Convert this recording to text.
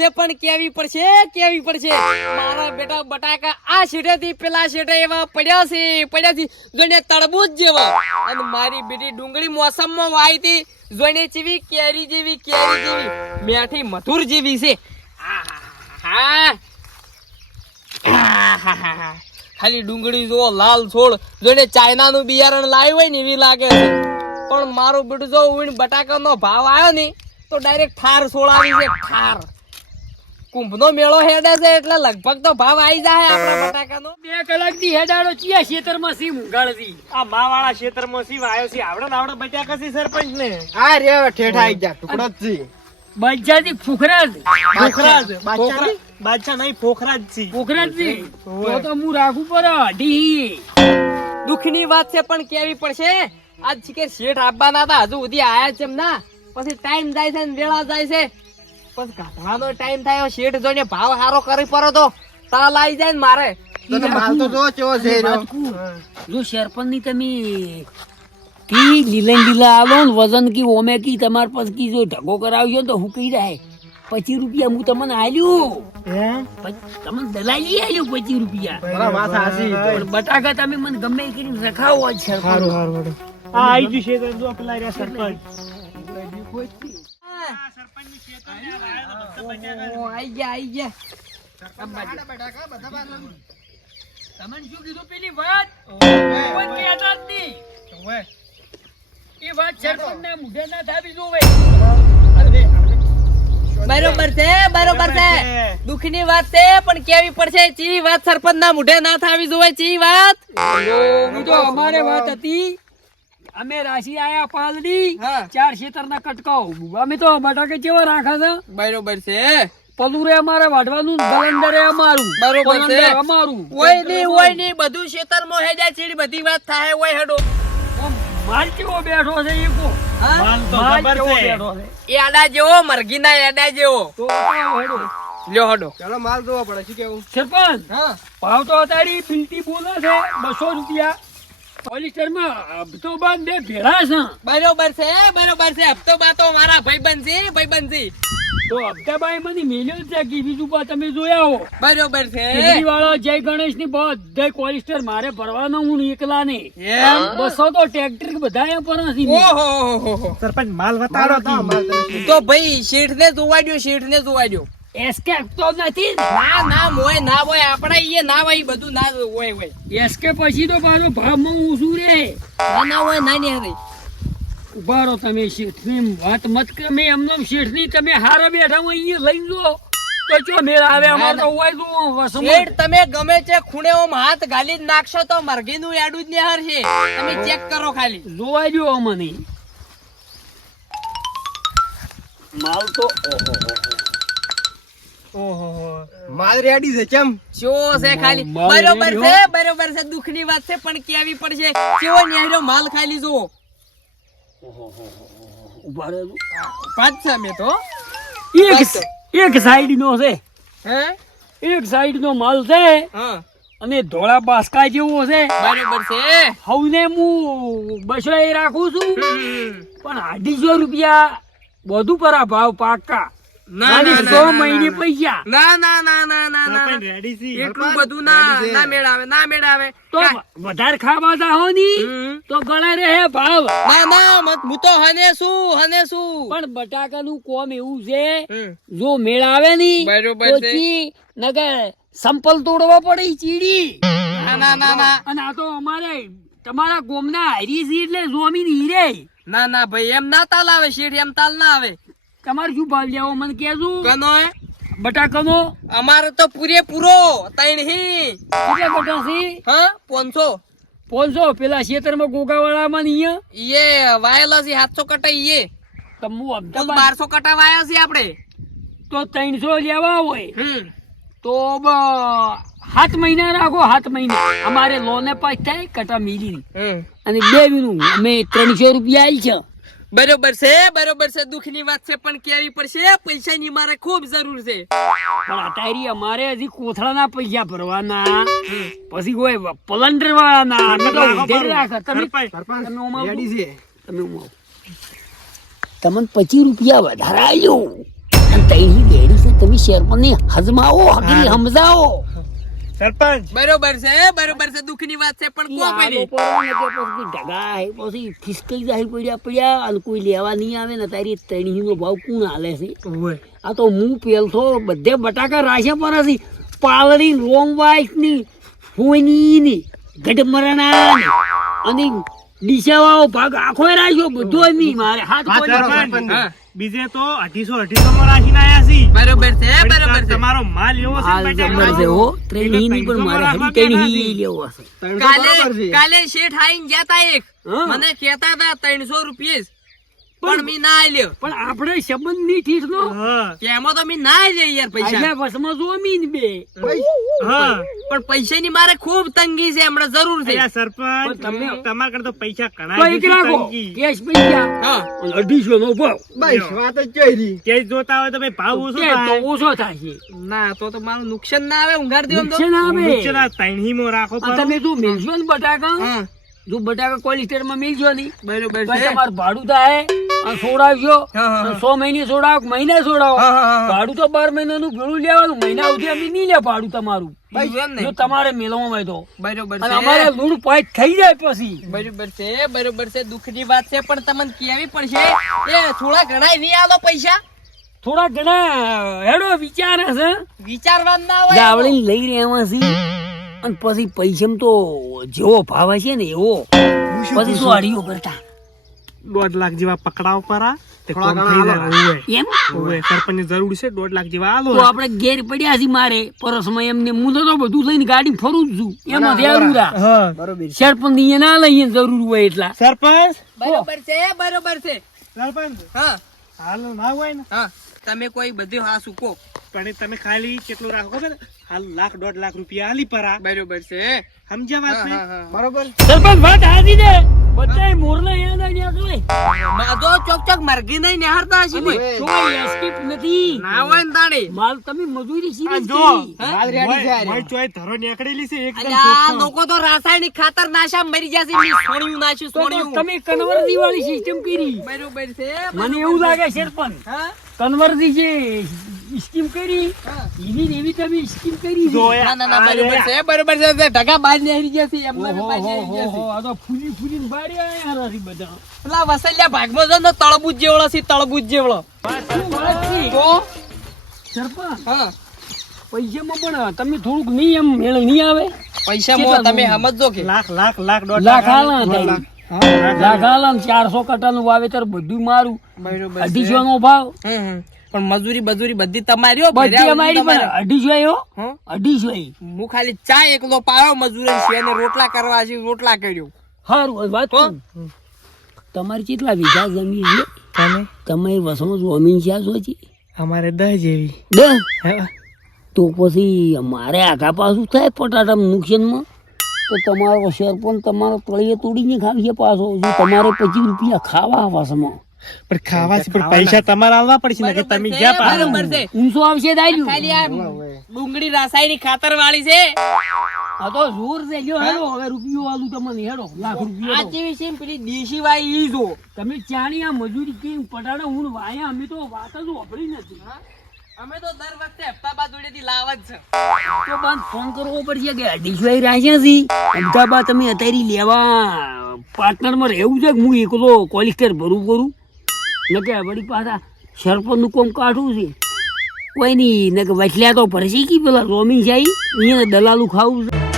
છે પણ કેવી પડશે? કેવી પડશે? મારા બેટા બટાકા આ શેઠેથી પેલા શેઠે એવા પડ્યા છે પડ્યા છે, જોઈને તરબૂચ જેવા. અને મારી બેટી ડુંગળી મોસમમાં વાઈ હતી જોઈને જેવી કેરી જેવી કેરી જેવી મેઠી મધુર જેવી છે. ખાલી ડુંગળી જો લાલ છોડ, જોઈને ચાઇનાનું બિયારણ લાવ્યું હોય ને એવી લાગે પણ મારું બેટું જો બટાકાનો ભાવ આવ્યો ને, તો ડાયરેક્ટ ઠાર સોળાવી છે ઠાર કુંભનો મેળો હેડે છે એટલે લગભગ તો ભાવ આવી જાય આપણા બટાકાનો. બે કલાકથી હેડાડો ચિયા ખેતરમાં સી મુંગાળતી આ માવાળા ક્ષેત્રમાં સી આવ્યો છે આવડે આવડે બટાકા છે સરપંચ ને? આ રે ઠેઠા આઈ જા ટુકડો જ છે. બાદશાહથી ફુખરાજ. ફોખરા જ બાદશાહ ફોખરા- બાદશાહ નહીં ફોખરા જ છે ફુખરાજથી તો તો હું રાખું પર અઢી. દુખની વાત છે પણ કેવી પડશે? આજ છે શેઠ આપવાના હતા હજુ સુધી આયા છે એમ ના પછી ટાઈમ જાય છે ને વેળા જાય છે. પછી કાઢવાનો ટાઈમ થાય શેઠ જોઈને ભાવ સારો કરી પડો તો તાલ આવી જાય ને મારે. તો માલ તો જો કેવો છે જો સરપંચની તમે કી લીલન લીલા આવો ને વજન કી ઓમે કી તમાર પાસે કી જો ઢગો કરાવજો ને તો હું કઈ જાય પચીસ રૂપિયા હું તમને આલ્યું. હે? પચ- તમને દલાલી આલ્યું પચીસ રૂપિયા. પણ બટાકા તમે મને ગમે કરીને રખાવો છે આ આઈ જશે તો પેલા સરપંચ. આઈ ગયા આઈ ગયા તમને શું કીધું પેલી વાત? પણ કહેતા જ નહીં. એ વાત સરપંચના મોઢે ના થાવી જોવે. બરોબર છે બરોબર છે. દુઃખની વાત છે પણ કેવી પડશે? ચી વાત સરપંચ ના મુઢે ના થાવી જોવે ચી વાત? હું તો અમારે વાત હતી. અમે રાશી આયા પાલડી હા. ચાર ખેતર ના કટકાઓ. અમે તો બટાકે કેવા રાખા છે? બરોબર છે. પલુરે અમારે વાઢવાનું ગલંદરે અમારું. બરોબર છે. અમારું. ઓયની ઓયની બધું ખેતરમાં હેજા ચીડી બધી વાત થાય ઓય હેડો. માલ કેવો બેઠો છે એ કો? છે. બેઠો છે? એડા જેવો મરઘીના જેવો. તો હેડો. લ્યો હડો. ચાલો માલ જોવા પડે શું કેવું? સરપંચ હા. ભાવ તો અત્યારે બિલટી બોલે છે બસો રૂપિયા. પોલિસ્ટરમાં હપ્તો બાદ બે ભેળા છે. બરોબર છે બરોબર છે. હપ્તો બાતો મારા ભાઈબંધ છે ભાઈબંધ છે. તો હપ્તાબાઈ મને મેલ્યો છે કે બીજું બા તમે જોયા હો? બરોબર છે. વાળો જય ગણેશની બધા કોલિસ્ટર મારે ભરવાનો હું એકલા ને બસો તો ટ્રેક્ટર બધા પર ઓહો હો, હો, હો. સરપંચ માલ શું. તો ભાઈ શેઠ ને જોવા દો શેઠ ને જોવા દ્યો. એસકે તો નથી. ના ના મોય ના હોય આપણે એ ના હોય બધું ના હોય હોય. એસ્કેપ પછી તો પાછો ભાવમાં ઊંચું રે. ના ના હોય ના ને રે ઊભા રહો તમે શેઠની વાત મત તમે એમનો શેઠની તમે હારો બેઠા હોય અહીંયા લઈ જો. તો ચો મેળ આવે અમાર તો હોય તો વસમાં. શેઠ તમે ગમે છે ખૂણે ઓમ હાથ ગાલી જ નાખશો તો મરઘીનું એડું જ ને હરશે તમે ચેક કરો ખાલી. જોવા જો મને માલ તો ઓહો. માલ રેડી છે કેમ? ચો છે ખાલી. બરોબર છે બરોબર છે. દુખની વાત છે પણ કેવી પડશે? કેવો નેહરો માલ ખાલી જો ઊભા રહો. પાંચ છે મેં તો. એક એક સાઈડ નો છે. હે? એક સાઈડ નો માલ છે હા. અને ધોળા બાસકા જેવો છે. બરાબર છે. હવને હું બસો એ રાખું છું. પણ અઢીસો રૂપિયા બધું પર આ ભાવ પાકા ના ના સો મહિને પૈસા ના ના ના ના ના ના રેડી છે એટલું બધું ના ના મેળાવે ના મેળાવે તો વધારે ખાવા જાહો ની તો ગળે રહે ભાવ ના ના હું તો હને શું હને શું પણ બટાકાનું કોમ એવું છે જો મેળ આવે ની બરોબર છે. નગર સંપલ તોડવા પડે ચીડી ના ના ના ના અને આ તો અમારે તમારા ગોમના હરી સી એટલે જોમીન હીરે ના ના ભાઈ એમ ના તાલ આવે શેઠ એમ તાલ ના આવે તમારે શું ભાવ લેવો? મને કેજો કનો બટાકાનો. અમારે તો પૂરેપૂરો ત્રણ હી. કેટલા બટા છે? હા પોનસો પોનસો પેલા ખેતરમાં ગોગાવાળામાં ગોગા અહીંયા? ઈએ વાયેલા છે સાતસો કટા ઈએ. તો હું કુલ અમદાવાદ બારસો કટા વાયા છે આપણે. તો ત્રણસો લેવા હોય. હમ. તો બ- સાત મહિના રાખો સાત મહિના. અમારે લોને પાછ થાય કટા મિલી અને બે વીનું અમે ત્રણસો રૂપિયા આવી છે. બરોબર છે બરોબર છે દુઃખની વાત છે પણ કેવી પડશે? પૈસાની મારે ખૂબ જરૂર છે. પણ અતારી અમારે હજી કોથળાના પૈસા ભરવાના. પછી કોઈ પલંડર વાળાના તમે. તમને પચીસ રૂપિયા વધારે આવ્યો અને તૈની ડેડી છે તમે શેરપણ ને હજમાવો હકીરી સમજાવો. સરપંચ. બરોબર છે બરોબર છે દુઃખની વાત છે પણ કો કરી પછી ઢગા હે, પછી ખિસકાઈ જાય પડ્યા પડ્યા અને કોઈ લેવા નહીં આવે ને તારી તણીનો ભાવ કોણ હાલે છે? આ તો હું પેલથો બધે બટાકા રાશે પર હતી પાવરી લોંગ વાઇસની ફોની ની ગઢમરણા અને ડીસાવાળો ભાગ આખો રાખ્યો બધો એની મારે હાથ હા, હા. બીજે તો અઢીસો અઢીસો માં રાખીને આયા છી. બરોબર છે બરોબર છે. તમારો માલ એવો છે જબર છે હો ત્રણેયની પણ મારે હરી કઈ ત્રણેય લેવો કાલે કાલે શેઠ આઈને જતા એક. મને કહેતા હતા ત્રણસો રૂપિયા જ. પણ મી ના આલ્યો પણ આપણે સંબંધની ઠીક નો? એમાં તો મી ના લે યાર પૈસા. આટલા વસમાં જોમીન બે. હા. પણ પૈસાની મારે ખૂબ તંગી છે હમણાં જરૂર છે. સરપંચ તમે- તમારા કરતા પૈસા ઘણા તંગી? કેશ પૈસા. હા. અઢીસો નો ભાવ. બસ વાત જ જોઈ રહી. જોતા હોય તો ભાઈ ભાવ ઓછો થાય. ઓછો થાય ના તો તો મારું નુકસાન ના આવે ઉંઘાર દેવ તો. નુકસાન આવે. નુકસાન આ મો રાખો તમે તું મેલશો ને બટાકા? હા. જો બટાકા કોલિસ્ટરમાં મેલશો નહીં બરોબર છે. તમારું ભાડું થાય. અને સોડાવશો હા, હા, અને સો મહિને સોડાવો મહિને સોડાવો હા, હા, હા. ભાડું તો બાર મહિનાનું ભેળું લેવાનું. મહિના સુધી અમે નહીં લે ભાડું તમારું. બીજું એમ ને? જો તમારે મેળવવામાં હોય તો. બરોબર અને અમારે છે લૂડ થઈ જાય પછી. બરોબર છે બરોબર છે. દુઃખની વાત છે પણ તમને કેવી પડશે એ થોડા ઘણા નહીં આલો પૈસા? થોડા ઘણા હેડો વિચાર હશે. વિચારવા ના હોય ગાવડી લઈ રહ્યા છીએ અને પછી પૈસા તો જેવો ભાવ છે ને એવો. પછી શું અડીઓ કરતા? દોઢ લાખ જેવા પકડાવ પરા તે થોડા કોમ ઘણા થઈ આલો. જાય? ઓવે. એમ? ઓવે, સરપંચની જરૂર છે દોઢ લાખ જેવા આલો તો આપણે ઘેર પડ્યા છીએ મારે. પરસમાં એમને હું તો બધું લઈને ગાડી ફરું જ છું. એમાં ધ્યાન બરોબર. સરપંચ ના લઈએ જરૂર હોય એટલા. સરપંચ? બરોબર છે બરોબર છે. સરપંચ? હા. હાલ ના હોય ને? હા. તમે કોઈ બધું હા સુકો પણ તમે ખાલી કેટલું રાખો ખબર હાલ લાખ દોઢ લાખ રૂપિયા હાલી પરા. બરોબર છે. સમજ્યા વાત બરોબર. સરપંચ વાત હાજી દે બધાય મોરલે યાદ આવી નીકળે માધો ચોક ચોક મરગી નહીં નિહારતા હશે કોઈ. escape નથી. ના હોય ને તાણી. માલ તમે મજૂરી સી જો હાલ રેડી છે ચોય ધરો નીકળેલી છે એકદમ લોકો તો રાસાયણિક ખાતર નાશા મરી જશે મેં સોણિયું તો તો તમે કન્વર્ઝી વાળી સિસ્ટમ કરી. બરોબર છે. મને એવું લાગે છે પણ કન્વર્ઝી જે સ્કીમ કરી. એવી એવી તમે સ્કીમ કરી ના ના ના બરોબર છે બરોબર છે તે ઢગા બહાર નીકળી જશે એમને બી ઓહો, બહાર ગયા હો, આ તો ફૂલી ફૂલીને બારી આયા નથી બધા. પેલા વસલ્યા ભાગમાં જો ને તળબૂચ જેવળો છે તળબૂચ જેવળો. તો સરપંચ હા. પૈસામાં પણ તમે થોડુંક નહીં એમ મેળ નહીં આવે? પૈસામાં તમે સમજો કે. લાખ લાખ લાખ દોઢ લાખ હાલા. લાખ. લાખ ચારસો કટાનું વાવેતર બધું મારું. અઢીસો નો ભાવ. પણ મજૂરી બજૂરી બધી તમારી હો, બધી ભર્યા અમારી પણ તમારે. અઢીસો એવો હં? અઢીસો એ હું ખાલી ચા એકલો પાયો મજૂરી છે અને રોટલા કરવા છે રોટલા કર્યો. હારું વાત તો? કરું. તમારી કેટલા વીઘા જમીન છે? તમે? વસમાં જમીન છે શું છે અમારે દસ જેવી. દસ તો પછી અમારે આઘા પાછું થાય પટાટામાં નુકસાનમાં? તો તમારો શેર પણ તમારો તળિયે તોડીને ખાવી છે પાછો. જો તમારે પચીસ રૂપિયા ખાવા વસમાં પણ ખાવા છે પણ પૈસા તમારે આવવા પડશે ને કે તમે ગયા પાડો. બરોબર આવશે દાયલું ખાલી આ ડુંગળી રાસાયણિક ખાતર વાળી છે. આ તો જોર છે જો હેડો હવે રૂપિયો આલું તમને હેડો લાખ રૂપિયો આ જેવી છે પેલી દેશી વાય ઈ જો. તમે ચાણી આ મજૂરી કેમ પટાડો હું વાયા અમે તો વાત જ વાપરી નથી. અમે તો દર વખતે હપ્તાબાદ જોડેથી લાવ જ છે. તો બાદ ફોન કરવો પડશે કે અઢીસો રાખ્યા છે. અમદાવાદ તમે અત્યારે લેવા પાર્ટનરમાં રહેવું છે કે હું એકલો કોલિસ્ટર ભરું કરું? ન કે વળી પાછા સરપંચનું કોમ કાઢવું છે. કોઈ નહીં ને કે વચલ્યા તો ભરસી કી પેલા રોમિંગ જાય અહીંયા દલાલું ખાવું છે.